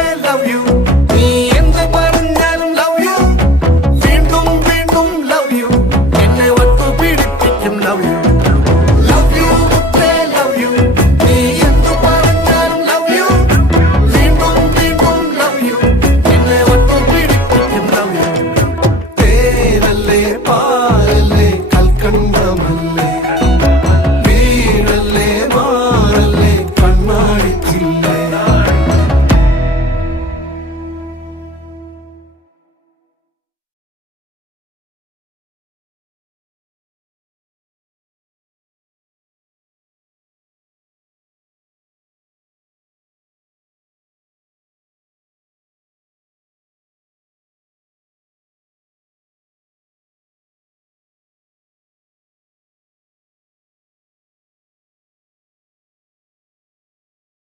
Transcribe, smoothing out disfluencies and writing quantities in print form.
love you. നീ എന്ത് പറഞ്ഞാലും love you. വീണ്ടും വീണ്ടും love you. എന്നെ ഒത്തു പിടിപ്പിക്കും love you. Love you, മുത്തേ love you. നീ എന്ത് പറഞ്ഞാലും love you. വീണ്ടും വീണ്ടും love you. എന്നെ ഒത്തു പിടിപ്പിക്കും love you. തേനല്ലേ പാലല്ലേ കൽക്കണ്ടമല്ലേ വീഴല്ലേ മാറല്ലേ കണ്ണാടിച്ചില്ല